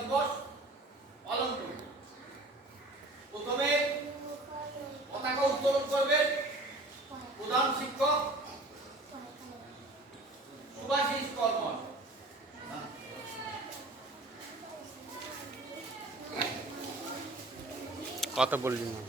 দিবস পালন করি। প্রথমে পতাকা উত্তোলন করবেন প্রধান শিক্ষক সুভাষিস কর্মঠ। কথা বললি না।